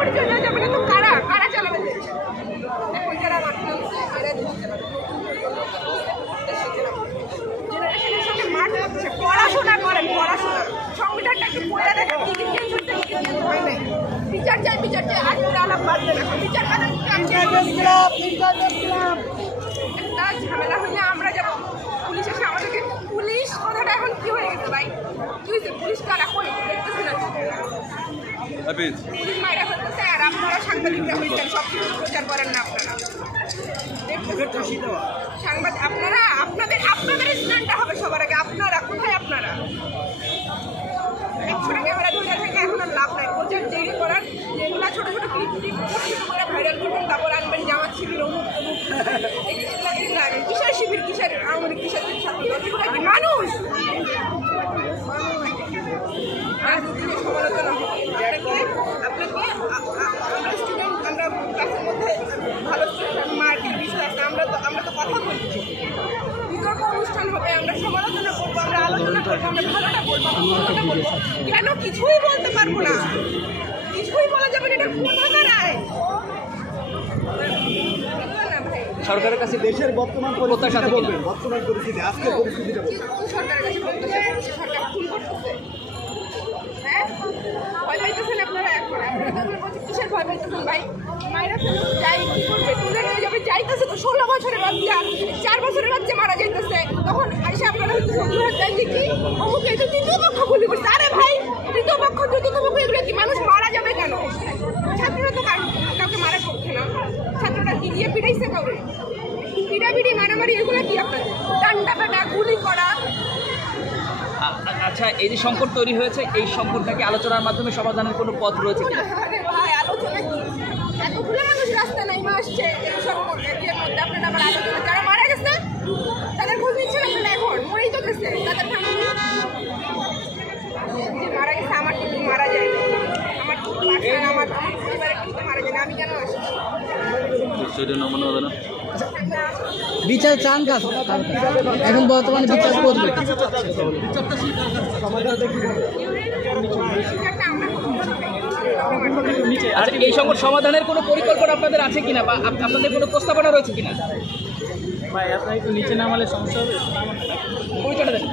পরিচয় দেওয়া যাবে না তো কারা কারা চালাবে এখন যারা জেনারেশনের সঙ্গে মাঠ করছে পড়াশোনা করেন পড়াশোনা সংবিধানটা একটু পড়ে দেখেন কি কি চেঞ্জ হচ্ছে কি কি চেঞ্জ হয় নাই বিচার চাই আর আলাপ বাদ দেন এখন বিচার করেন একটা ঝামেলা হইলে আমরা যাবো পুলিশ এসে আমাদেরকে পুলিশ কথাটা এখন কি হয়ে গেছে ভাই কি হয়েছে পুলিশ কারা কই দেখতেছি না পুলিশ মাইরা করতেছে আর আপনারা সাংবাদিকরা হয়েছেন সব কিছু প্রচার করেন না আপনারা সাংবাদিক আপনারা আপনাদের স্ট্যান্ডটা হবে সবার আগে আপনারা কোথায় আপনারা একশো ক্যামেরা ধরে থেকে এখন আর লাভ নাই প্রচার দেরি করার যেগুলো ছোট ছোট ক্লিপ করে ভাইরাল করবেন তারপর আনবেন জামাত শিবির অমুক কিসের শিবির কিসের আওয়ামী লীগ কিসের মানুষ সমালোচনা আপনাকে আমরা স্টুডেন্ট আমরা ক্লাসের মধ্যে ভালো মার্কের বিষয় আছে আমরা তো কথা বলছি বিতর্ক অনুষ্ঠান হবে আমরা সমালোচনা করবো আমরা আলোচনা করবো আমরা ভালোটা বলবো ভালোটা বলবো কেন কিছুই বলতে পারবো না কিছুই বলা যাবে না এটা কোন দাঁড়ায় সরকারের কাছে দেশের বর্তমান প্রত্যাশা বলবেন বর্তমান পরিস্থিতি আজকের পরিস্থিতিটা কোন সরকারের কাছে প্রত্যাশা করছে সরকার খুন করতেছে হ্যাঁ ভয় পাইতেছেন আপনারা এখন কিসের ভয় পাইতেছেন ভাই মায়েরা যাই কি করবে তুলে নিয়ে যাবে যাইতেছে তো 16 বছরের বাচ্চা 4 বছরের বাচ্চা মারা যাইতেছে তখন আইসা আপনারা হচ্ছে কি অমুক এই তো তৃতীয় পক্ষ গুলি করছে আরে ভাই তৃতীয় পক্ষ এগুলো কি মানুষ মারা যাবে কেন ছাত্ররা তো কাউকে মারার পক্ষে না ছাত্ররা কি দিয়ে পিটাইছে কাউরে পিটাপিটি মারামারি এগুলো কি আপনাদের ডান্ডা পেটা গুলি করা আচ্ছা এই যে সংকট তৈরি হয়েছে এই সংকটটাকে আলোচনার মাধ্যমে সমাধানের কোনো পথ রয়েছে কিনা আরে ভাই আলোচনা কি এতগুলো মানুষ রাস্তা নাইমা আসছে এই সংকট এর মধ্যে আপনারা আবার আলোচনা যারা মারা গেছে তাদের খোঁজ নিচ্ছেন আপনারা এখন মরেই তো গেছে তাদের ফ্যামিলি যে মারা গেছে আমার কিন্তু মারা যায় না আমার পরিবারের কিন্তু মারা যায় না আমি কেন আসি বিচার চান কাজ এখন বর্তমানে বিচার করবে আর এই সংকট সমাধানের কোনো পরিকল্পনা আপনাদের আছে কিনা বা আপনাদের কোনো প্রস্তাবনা রয়েছে কিনা ভাই আপনার একটু নিচে নামালে সমস্যা হবে পরিচয়টা দেন